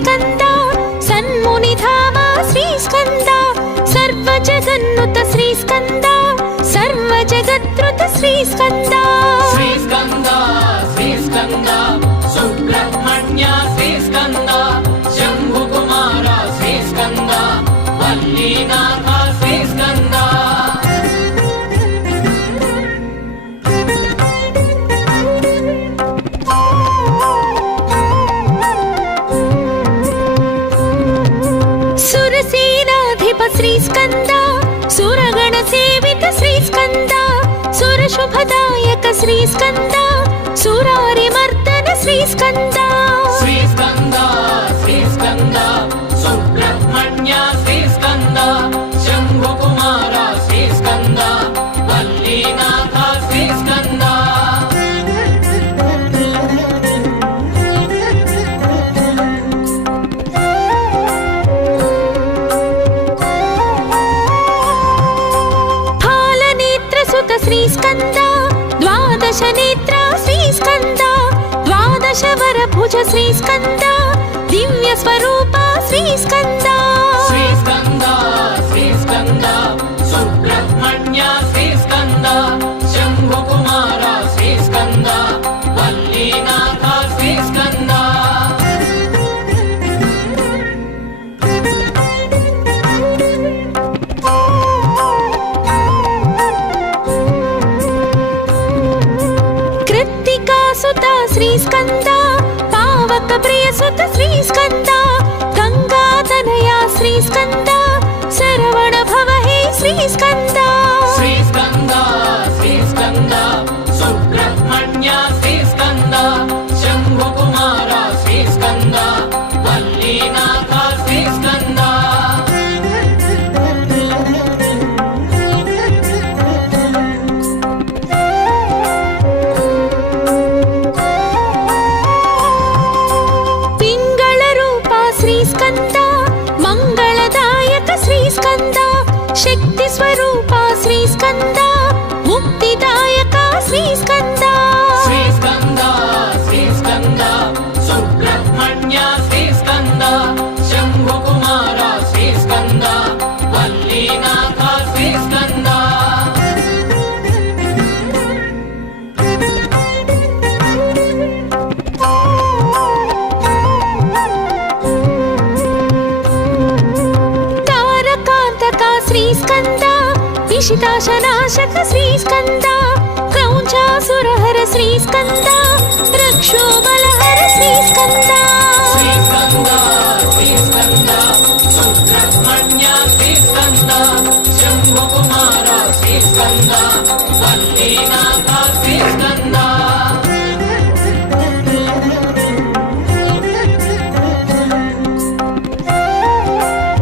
श्रीस्कन्द सन्मुनिधाम श्रीस्कन्द सर्वजगन्नुत श्रीस्कन्द सर्वजगद्रुत श्रीस्कन्द श्रीस्कन्द श्रीस्कन्द सुब्रह्मण्य श्रीस्कन्द शम्भुकुमार श्रीस्कन्द वल्लीनाथ श्रीस्कन्द सुरसेनाधिप श्रीस्कन्द सुरगण सेवित श्रीस्कन्द सुरशुभदायक श्रीस्कन्द सुरारिमर्दन श्रीस्कन्द श्रीस्कन्द श्रीस्कन्द सुब्रह्मण्य श्रीस्कन्द शम्भुकुमार श्रीस्कन्द वल्लीनाथ श्रीस्कन्द फालनेत्रसुत श्रीस्कन्द द्वादश नेत्र श्रीस्कन्द द्वादश वरभुज श्रीस्कन्द दिव्य स्वरूप श्रीस्कन्द श्रीस्कन्द श्रीस्कन्द सुब्रह्मण्य श्रीस्कन्द शम्भुकुमार श्रीस्कन्द वल्लीनाथ श्रीस्कन्द कृत्तिकासुत श्रीस्कन्द पावक प्रियसुत श्रीस्कन्द गङ्गातनया श्रीस्कन्द शरवण भव हे श्रीस्कन्द श्रीस्कन्द श्रीस्कन्द सुब्रह्मण्य श्रीस्कन्द शम्भुकुमार श्रीस्कन्द वल्लीनाथ श्रीस्कन्द पिङ्गळरूप श्रीस्कन्द मङ्गलदायक श्रीस्कन्द शक्ति स्वरूप श्रीस्कन्द मुक्तिदायक श्रीस्कन्द श्रीस्कन्द श्रीस्कन्द सुब्रह्मण्य श्रीस्कन्द शम्भुकुमार श्रीस्कन्द वल्लीनाथ श्रीस्कन्द तारकान्तक श्रीस्कन्द विशिताशनाशक श्रीस्कन्द क्रौञ्चासुरहर श्रीस्कन्द रक्षोबलहर श्रीस्कन्द श्रीस्कन्द श्रीस्कन्द सुब्रह्मण्य श्रीस्कन्द शम्भुकुमार श्रीस्कन्द